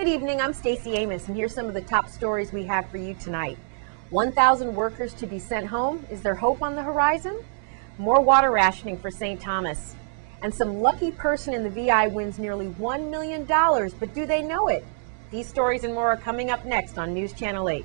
Good evening, I'm Stacey Amos, and here's some of the top stories we have for you tonight. 1,000 workers to be sent home. Is there hope on the horizon? More water rationing for St. Thomas. And some lucky person in the VI wins nearly $1 million, but do they know it? These stories and more are coming up next on News Channel 8.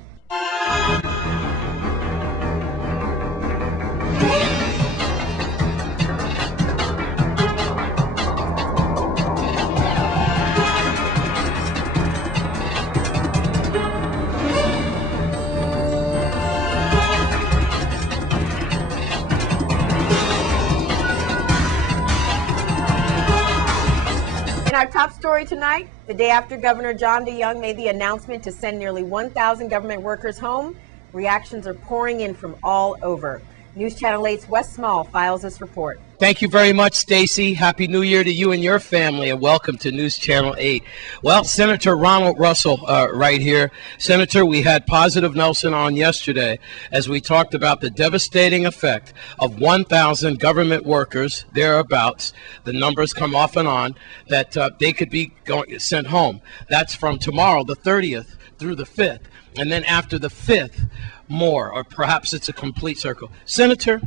Our top story tonight, the day after Governor John DeYoung made the announcement to send nearly 1,000 government workers home, reactions are pouring in from all over. News Channel 8's Wes Small files this report. Thank you very much, Stacy. Happy New Year to you and your family, and welcome to News Channel 8. Well, Senator Ronald Russell right here. Senator, we had Positive Nelson on yesterday as we talked about the devastating effect of 1,000 government workers, thereabouts. The numbers come off and on, that they could be sent home. That's from tomorrow, the 30th, through the 5th. And then after the 5th, more, or perhaps it's a complete circle. Senator,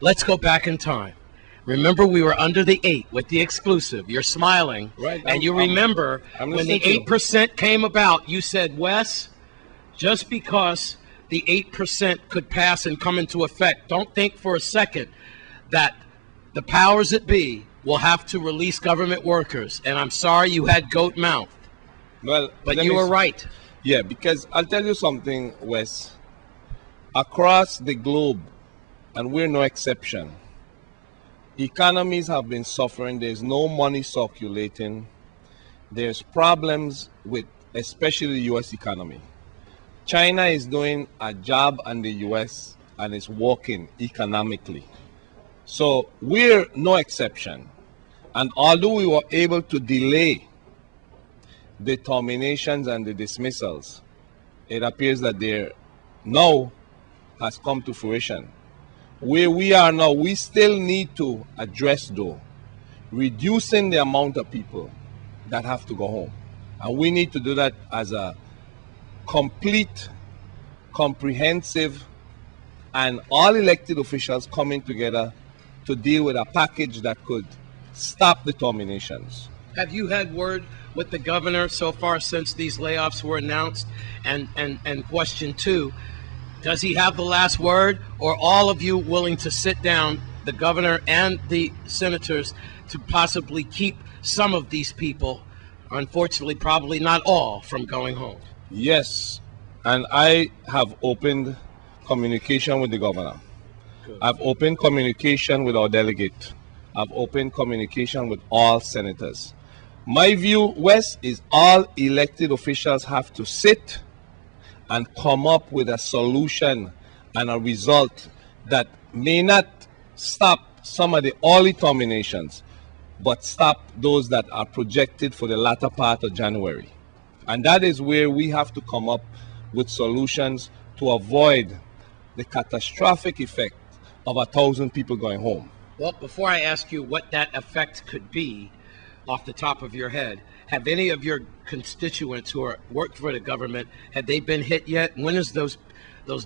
let's go back in time. Remember, we were under the 8 with the exclusive. You're smiling. Right. And you remember when the 8% came about, you said, Wes, just because the 8% could pass and come into effect, don't think for a second that the powers that be will have to release government workers. And I'm sorry you had goat mouth. Well, but you were right. Yeah, because I'll tell you something, Wes. Across the globe, and we're no exception, economies have been suffering. There's no money circulating. There's problems with especially the U.S. economy. China is doing a job on the U.S. and it's working economically. So we're no exception. And although we were able to delay the terminations and the dismissals, it appears that there now has come to fruition. Where we are now, we still need to address, though, reducing the amount of people that have to go home. And we need to do that as a complete, comprehensive, and all elected officials coming together to deal with a package that could stop the terminations. Have you had word with the governor so far since these layoffs were announced? And question two, does he have the last word, or all of you willing to sit down, the governor and the senators, to possibly keep some of these people, unfortunately probably not all, from going home? Yes, and I have opened communication with the governor. Good. I've opened communication with our delegate. I've opened communication with all senators. My view, Wes, is all elected officials have to sit and come up with a solution and a result that may not stop some of the early terminations, but stop those that are projected for the latter part of January. And that is where we have to come up with solutions to avoid the catastrophic effect of 1,000 people going home. Well, before I ask you what that effect could be off the top of your head, have any of your constituents who are worked for the government, have they been hit yet? When is those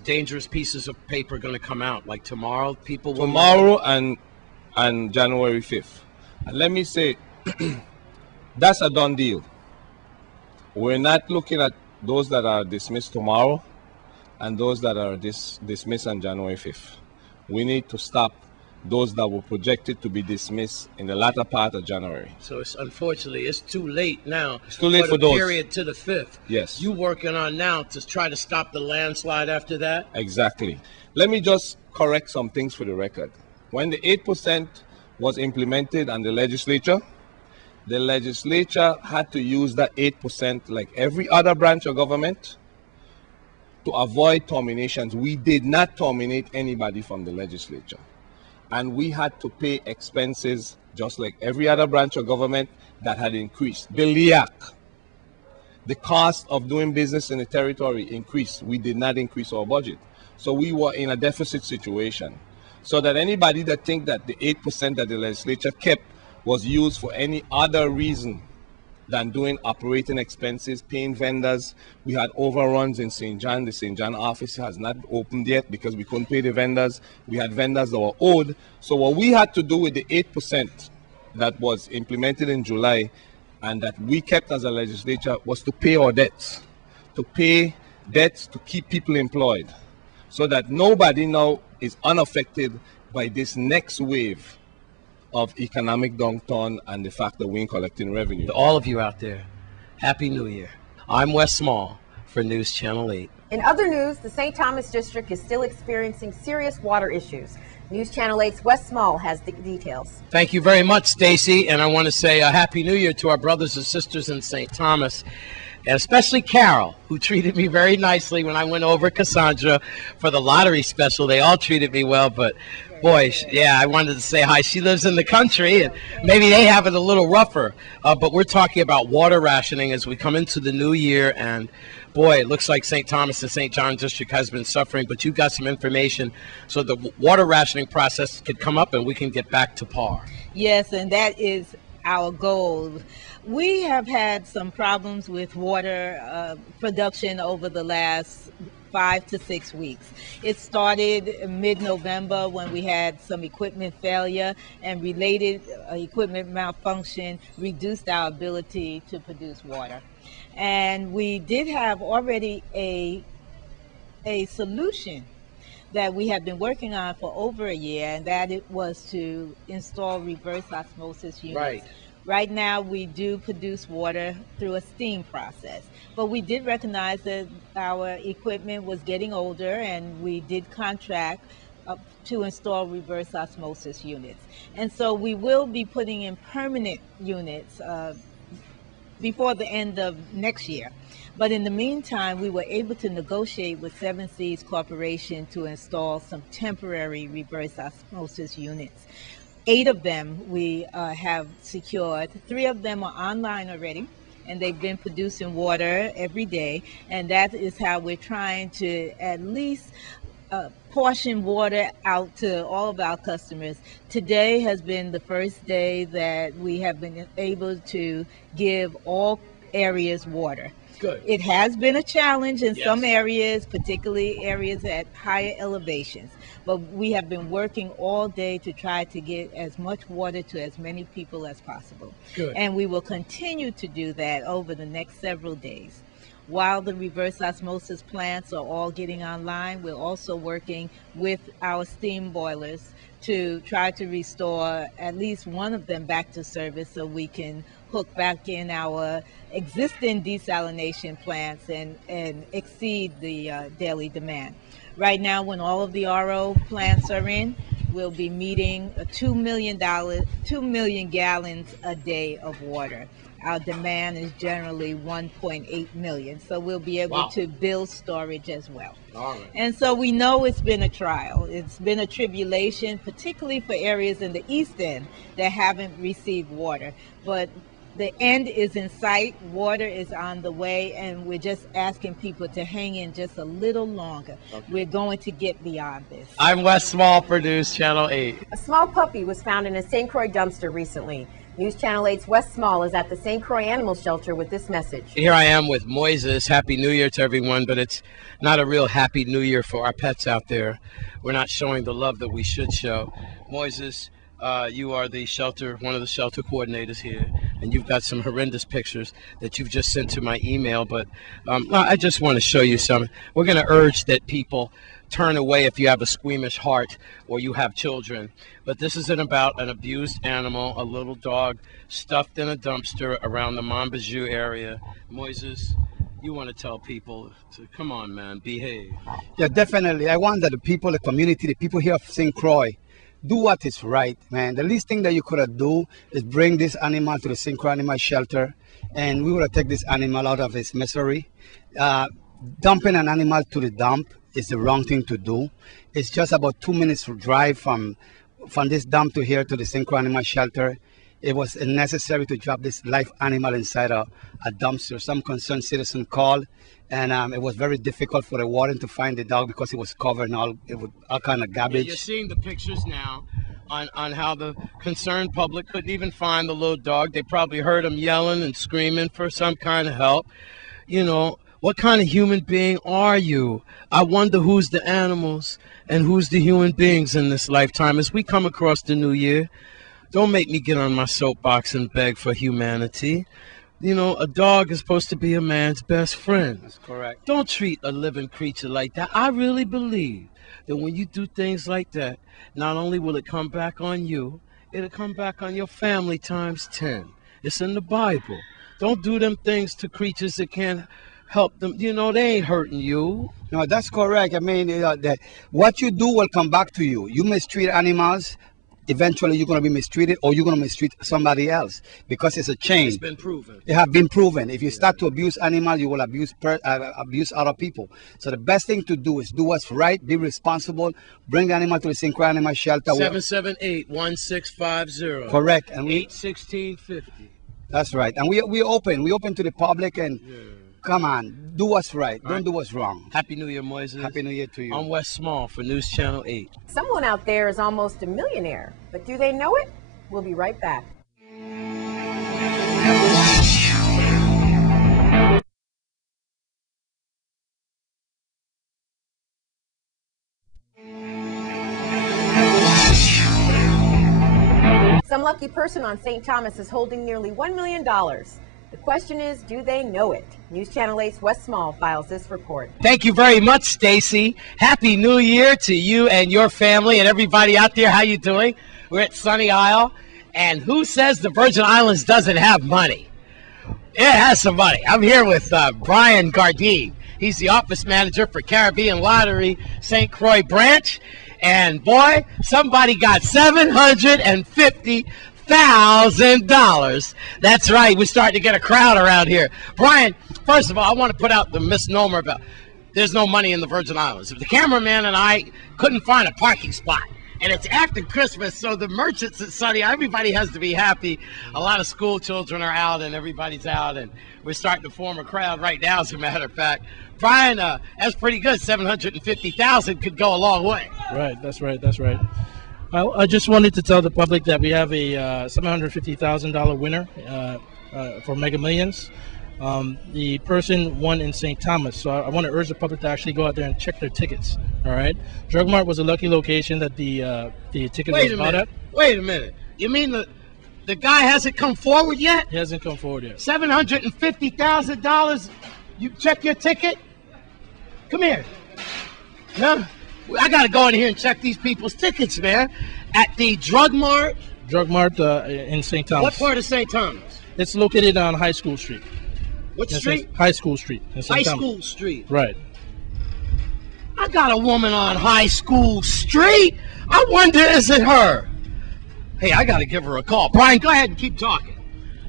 dangerous pieces of paper going to come out? Like tomorrow? People will tomorrow and January 5th. And let me say, that's a done deal. We're not looking at those that are dismissed tomorrow and those that are dismissed on January 5th. We need to stop those that were projected to be dismissed in the latter part of January. So unfortunately, it's too late now. It's too late for the those. Period to the 5th. Yes. You working on now to try to stop the landslide after that? Exactly. Let me just correct some things for the record. When the 8% was implemented on the legislature had to use that 8% like every other branch of government to avoid terminations. We did not terminate anybody from the legislature. And we had to pay expenses just like every other branch of government that had increased. The LIAC, the cost of doing business in the territory increased. We did not increase our budget. So we were in a deficit situation. So that anybody that think that the 8% that the legislature kept was used for any other reason than doing operating expenses, paying vendors. We had overruns in St. John. The St. John office has not opened yet because we couldn't pay the vendors. We had vendors that were owed. So what we had to do with the 8% that was implemented in July and that we kept as a legislature was to pay our debts, to pay debts to keep people employed so that nobody now is unaffected by this next wave of economic downturn and the fact that we ain't collecting revenue. To all of you out there, Happy New Year. I'm Wes Small for News Channel 8. In other news, the St. Thomas District is still experiencing serious water issues. News Channel 8's Wes Small has the details. Thank you very much, Stacy, and I want to say a Happy New Year to our brothers and sisters in St. Thomas, and especially Carol, who treated me very nicely when I went over Cassandra for the lottery special. They all treated me well, but boy, yeah, I wanted to say hi. She lives in the country, and maybe they have it a little rougher. But we're talking about water rationing as we come into the new year, and boy, it looks like St. Thomas and St. John District has been suffering, but you've got some information so the water rationing process could come up and we can get back to par. Yes, and that is our goal. We have had some problems with water production over the last 5 to 6 weeks. It started mid-November when we had some equipment failure, and related equipment malfunction reduced our ability to produce water. And we did have already a solution that we have been working on for over a year, and that it was to install reverse osmosis units. Right now, we do produce water through a steam process, but we did recognize that our equipment was getting older, and we did contract to install reverse osmosis units. And so we will be putting in permanent units before the end of next year. But in the meantime, we were able to negotiate with Seven Seas Corporation to install some temporary reverse osmosis units. 8 of them we have secured. 3 of them are online already, and they've been producing water every day, and that is how we're trying to at least portion water out to all of our customers. Today has been the first day that we have been able to give all areas water. Good. It has been a challenge in some areas, particularly areas at higher elevations, but we have been working all day to try to get as much water to as many people as possible. Good. And we will continue to do that over the next several days. While the reverse osmosis plants are all getting online, we're also working with our steam boilers to try to restore at least one of them back to service so we can hook back in our existing desalination plants and exceed the daily demand. Right now, when all of the RO plants are in, we'll be meeting a 2 million gallons a day of water. Our demand is generally 1.8 million, so we'll be able to build storage as well. All right. And so we know it's been a trial. It's been a tribulation, particularly for areas in the East End that haven't received water. But the end is in sight, water is on the way, and we're just asking people to hang in just a little longer. Okay. We're going to get beyond this. I'm Wes Small for News Channel 8. A small puppy was found in a St. Croix dumpster recently. News Channel 8's Wes Small is at the St. Croix Animal Shelter with this message. Here I am with Moises. Happy New Year to everyone, but it's not a real Happy New Year for our pets out there. We're not showing the love that we should show. Moises, you are the shelter, one of the shelter coordinators here, and you've got some horrendous pictures that you've just sent to my email, but I just want to show you some. We're going to urge that people turn away if you have a squeamish heart or you have children. But this isn't about an abused animal, a little dog stuffed in a dumpster around the Montbijou area. Moises, you want to tell people to, come on, man, behave. Yeah, definitely. I want that the people, the community, the people here of St. Croix, do what is right, man. The least thing that you could do is bring this animal to the St. Croix Animal Shelter, and we will take this animal out of its misery. Dumping an animal to the dump is the wrong thing to do. It's just about 2 minutes drive from this dump to here to the St. Croix Animal Shelter. It was necessary to drop this live animal inside a dumpster. Some concerned citizen called, and it was very difficult for the warden to find the dog because it was covered in all kind of garbage. Yeah, you're seeing the pictures now on how the concerned public couldn't even find the little dog. They probably heard him yelling and screaming for some kind of help. You know, what kind of human being are you? I wonder who's the animals and who's the human beings in this lifetime. As we come across the new year, don't make me get on my soapbox and beg for humanity. You know, a dog is supposed to be a man's best friend. That's correct. Don't treat a living creature like that. I really believe that when you do things like that, not only will it come back on you, it'll come back on your family times 10. It's in the Bible. Don't do them things to creatures that can't help them. You know, they ain't hurting you. No, that's correct. I mean, what you do will come back to you. You mistreat animals, eventually you're going to be mistreated, or you're going to mistreat somebody else, because it's a chain. It's been proven. It has been proven. If you start to abuse animals, you will abuse other people. So the best thing to do is do what's right, be responsible, bring the animal to the St Croix Animal Shelter. 778-1650. Correct. And we 81650. That's right. And we open. We open to the public, and come on, do what's right. Don't do what's wrong. Happy New Year, Moises. Happy New Year to you. I'm Wes Small for News Channel 8. Someone out there is almost a millionaire, but do they know it? We'll be right back. Some lucky person on St. Thomas is holding nearly $1 million. The question is, do they know it? News Channel 8's Wes Small files this report. Thank you very much, Stacy. Happy New Year to you and your family and everybody out there. How you doing? We're at Sunny Isle. And who says the Virgin Islands doesn't have money? It has some money. I'm here with Brian Gardine. He's the office manager for Caribbean Lottery St. Croix branch. And boy, somebody got $750,000. That's right. We're starting to get a crowd around here. Brian, first of all, I want to put out the misnomer about there's no money in the Virgin Islands. If the cameraman and I couldn't find a parking spot, and it's after Christmas, so the merchants at Sunny, everybody has to be happy. A lot of school children are out, and everybody's out, and we're starting to form a crowd right now, as a matter of fact. Brian, that's pretty good. $750,000 could go a long way. Right, that's right, that's right. I just wanted to tell the public that we have a $750,000 winner for Mega Millions. The person won in St. Thomas, so I want to urge the public to actually go out there and check their tickets. All right, Drug Mart was a lucky location that the ticket was bought at. Wait a minute. You mean the guy hasn't come forward yet? He hasn't come forward yet. $750,000. You check your ticket. Come here. No, I got to go in here and check these people's tickets, man. At the Drug Mart. Drug Mart in St. Thomas. What part of St. Thomas? It's located on High School Street. What street? High School Street. High School Street. Right. I got a woman on High School Street. I wonder, is it her? Hey, I got to give her a call. Brian, go ahead and keep talking.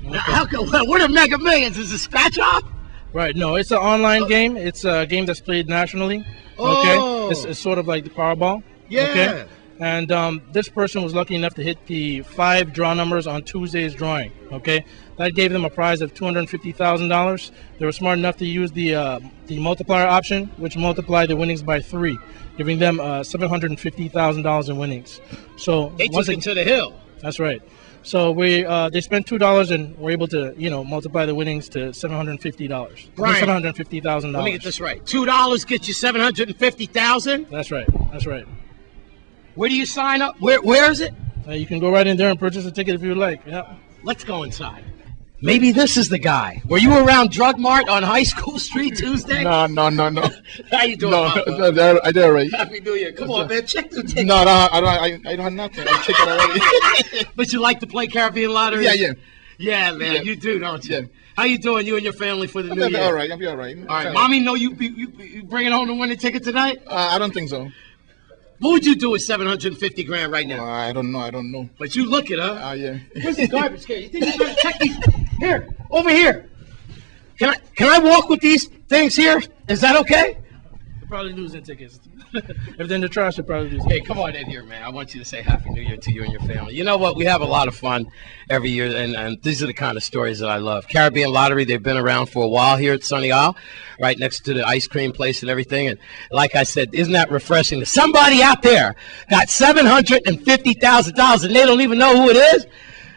Okay. Now, what are Mega Millions? Is it scratch off? Right. No, it's an online game. It's a game that's played nationally. Okay. Oh. It's sort of like the Powerball. Yeah. Okay. And this person was lucky enough to hit the 5 draw numbers on Tuesday's drawing. Okay. That gave them a prize of $250,000. They were smart enough to use the multiplier option, which multiplied the winnings by 3, giving them $750,000 in winnings. So they took it to the hill. That's right. So they spent $2 and were able to multiply the winnings to $750. Brian, $750,000. Let me get this right. $2 gets you $750,000. That's right. That's right. Where do you sign up? Where is it? You can go right in there and purchase a ticket if you would like. Yeah. Let's go inside. Maybe this is the guy. Were you around Drug Mart on High School Street Tuesday? No. How you doing, Papa? I did already. Happy New Year. Come on, man. Check the ticket. No, I don't have nothing. I checked it already. But you like to play Caribbean Lottery? Yeah. Yeah, man. Yeah. You do, don't you? Yeah. How you doing, you and your family, for the new year? All right. I'll be all right. All right. Mommy, know you bringing home the winning ticket tonight? I don't think so. What would you do with $750,000 right now? I don't know. But you look it, huh? Yeah. Where's the garbage can? You think you're gonna check these? Here, over here. Can I walk with these things here? Is that okay? probably losing tickets. If they're in the trash, they're probably losing. Hey, come on in here, man. I want you to say Happy New Year to you and your family. You know what? We have a lot of fun every year, and these are the kind of stories that I love. Caribbean Lottery, they've been around for a while here at Sunny Isle, right next to the ice cream place and everything. And like I said, isn't that refreshing? Somebody out there got $750,000, and they don't even know who it is?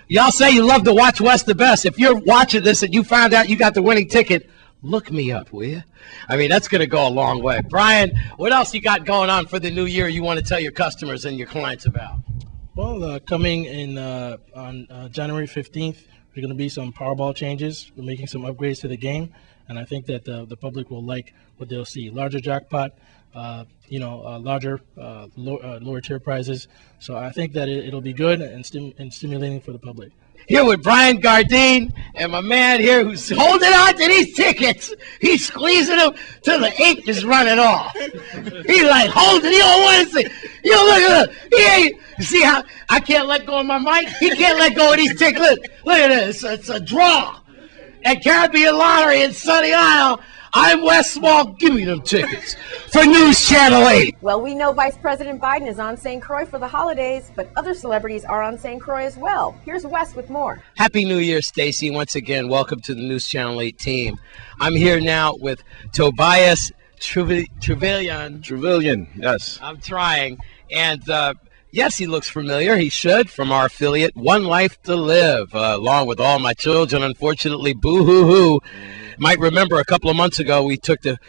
Y'all say you love to watch West the Best. If you're watching this and you found out you got the winning ticket, look me up, will you? I mean, that's going to go a long way. Brian, what else you got going on for the new year you want to tell your customers and your clients about? Well, coming in on January 15th, there are going to be some Powerball changes. We're making some upgrades to the game, and I think that the public will like what they'll see. Larger jackpot, larger, lower tier prizes. So I think that it'll be good and stimulating for the public. Here with Brian Gardine and my man here who's holding on to these tickets. He's squeezing them till the ink is running off. He's like holding. He don't want to see. You look at him. He ain't. You see how I can't let go of my mic? He can't let go of these tickets. Look at this. It's a draw. At Caribbean Lottery in Sunny Isle. I'm Wes Small. Give me them tickets for News Channel 8. Well, we know Vice President Biden is on St. Croix for the holidays, but other celebrities are on St. Croix as well. Here's Wes with more. Happy New Year, Stacy. Once again, welcome to the News Channel 8 team. I'm here now with Tobias Trevelyan. Trevelyan, yes. I'm trying. And yes, he looks familiar. He should, from our affiliate, One Life to Live, along with all my children. Unfortunately, boo-hoo-hoo. Might remember a couple of months ago we took the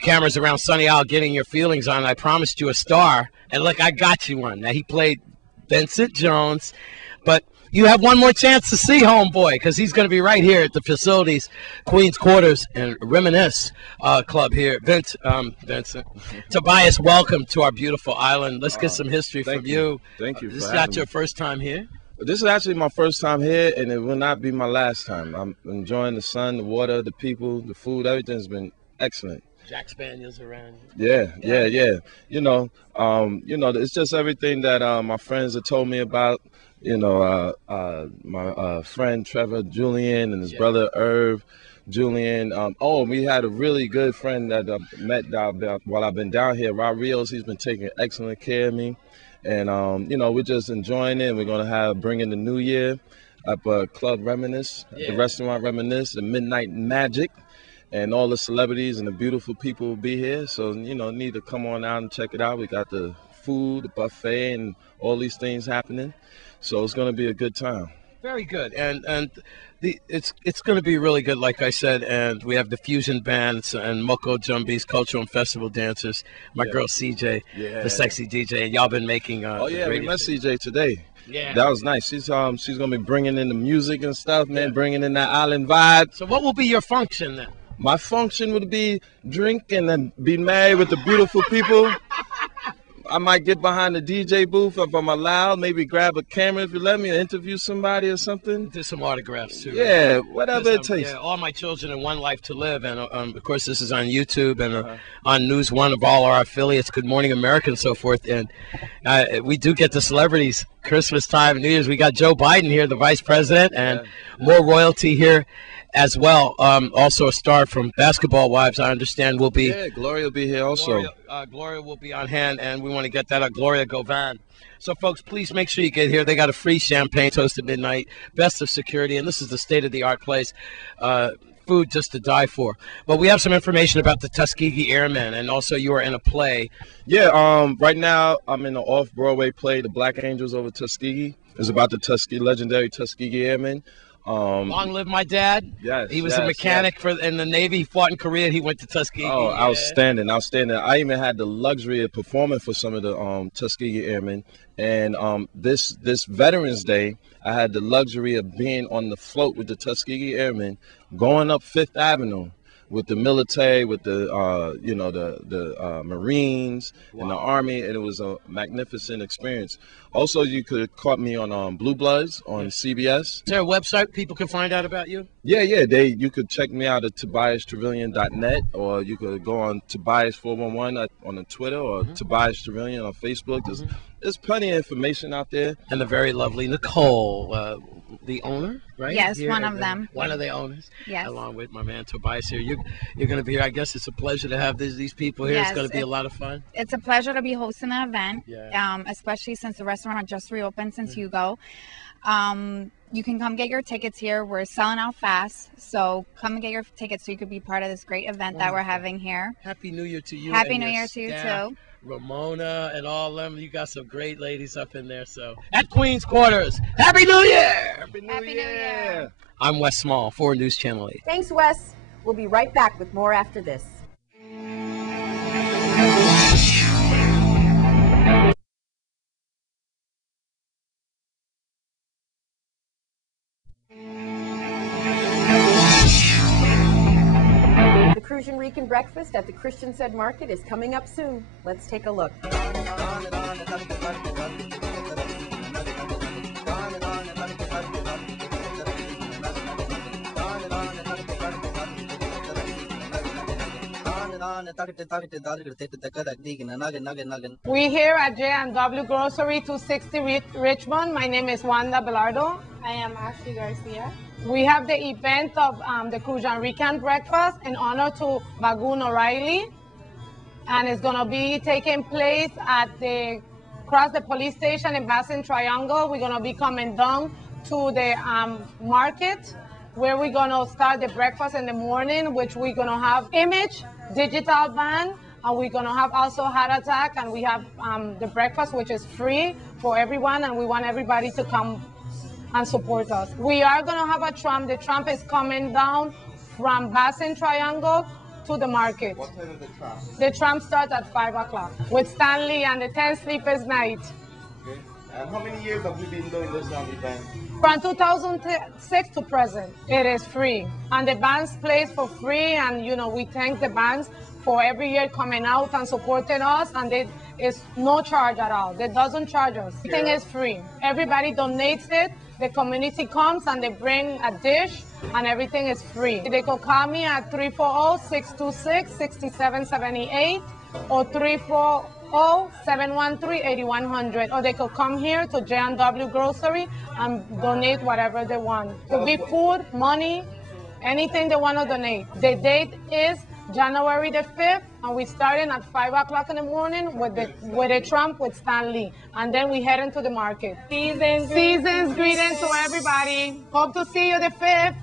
cameras around Sunny Isle getting your feelings on. I promised you a star, and look, I got you one. Now, he played Vincent Jones, but you have one more chance to see homeboy because he's going to be right here at the facilities, Queens Quarters and Reminisce Club here. Vincent. Tobias, welcome to our beautiful island. Let's get some history from you. Thank you. This is not your first time here? This is actually my first time here, and it will not be my last time. I'm enjoying the sun, the water, the people, the food. Everything's been excellent. Jack Spaniels around. Yeah. It's just everything that my friends have told me about. My friend Trevor Julian and his brother Irv Julian. We had a really good friend that I met while I've been down here, Rob Rios. He's been taking excellent care of me. And, we're just enjoying it. We're going to bring in the new year up Club Reminisce, the restaurant Reminisce, the Midnight Magic, and all the celebrities and the beautiful people will be here. So, need to come on out and check it out. We got the food, the buffet, and all these things happening. So it's going to be a good time. Very good. And it's going to be really good, like I said, and we have the fusion bands and Moko Jumbies, cultural and festival dancers, my girl CJ, the sexy DJ, and y'all been making we met CJ today. Yeah. That was nice. She's going to be bringing in the music and stuff, man, bringing in that island vibe. So what will be your function then? My function would be drink and then be married with the beautiful people. I might get behind the DJ booth if I'm allowed, maybe grab a camera if you let me, or interview somebody or something. Do some autographs too. Yeah, whatever it takes. Yeah, all my children and One Life to Live. And of course, this is on YouTube and on News One of all our affiliates, Good Morning America and so forth. And we do get the celebrities Christmas time, New Year's. We got Joe Biden here, the vice president, and more royalty here as well. Also a star from Basketball Wives, I understand, will be. Yeah, Gloria will be here also. Gloria will be on hand, and we want to get that up. Gloria Govan. So, folks, please make sure you get here. They got a free champagne toast at midnight, best of security, and this is the state-of-the-art place. Food just to die for. But we have some information about the Tuskegee Airmen, and also you are in a play. Yeah, right now I'm in an off-Broadway play, The Black Angels Over Tuskegee. It's about the legendary Tuskegee Airmen. Long live my dad. Yes, he was a mechanic in the Navy. He fought in Korea. He went to Tuskegee. Oh, outstanding. I even had the luxury of performing for some of the Tuskegee Airmen. And this Veterans Day, I had the luxury of being on the float with the Tuskegee Airmen, going up Fifth Avenue with the military, with the Marines and the Army, and it was a magnificent experience. Also, you could have caught me on Blue Bloods on CBS. Is there a website people can find out about you? Yeah. You could check me out at TobiasTrevelyan.net, or you could go on Tobias411 on the Twitter, or Tobias Trevelyan on Facebook. There's plenty of information out there. And the very lovely Nicole. the owner, right? Yes, Here one at of them. One of the owners. Yes. Along with my man Tobias here. You're going to be here. I guess it's a pleasure to have these people here. Yes, it's going to be a lot of fun. It's a pleasure to be hosting the event, Yeah. especially since the restaurant had just reopened since Hugo. You can come get your tickets here. We're selling out fast, so come and get your tickets so you could be part of this great event that we're having here. Happy New Year to you. Happy and New your Year to you staff, too. Ramona and all of them. You got some great ladies up in there. So at Queen's Quarters, Happy New Year! Happy New Year! I'm Wes Small for News Channel 8. Thanks, Wes. We'll be right back with more after this. The Cruzan Recan breakfast at the Christian Said Market is coming up soon. Let's take a look. We here at J&W Grocery 260 Richmond. My name is Wanda Belardo. I am Ashley Garcia. We have the event of the Cruzan Recan breakfast in honor to Bagun O'Reilly, and it's going to be taking place at across the police station in Basin Triangle. We're going to be coming down to the market, where we're going to start the breakfast in the morning, which we're going to have image, digital band, and we're going to have also heart attack, and we have the breakfast, which is free for everyone, and we want everybody to come and support us. We are going to have a tram. The tram is coming down from Basin Triangle to the market. What time is the tram? The tram starts at 5 o'clock with Stanley and the 10 Sleepers Night. Okay. And how many years have we been doing this event? From 2006 to present, it is free. And the bands plays for free, and we thank the bands for every year coming out and supporting us, and it is no charge at all. They doesn't charge us. Everything is free. Everybody donates it. The community comes and they bring a dish, and everything is free. They could call me at 340-626-6778 or 340-713-8100, or they could come here to J&W Grocery and donate whatever they want. It could be food, money, anything they want to donate. The date is January the 5th, and we starting at 5 o'clock in the morning with a tramp with Stanley, and then we head into the market. Seasons greetings to everybody. Hope to see you the 5th.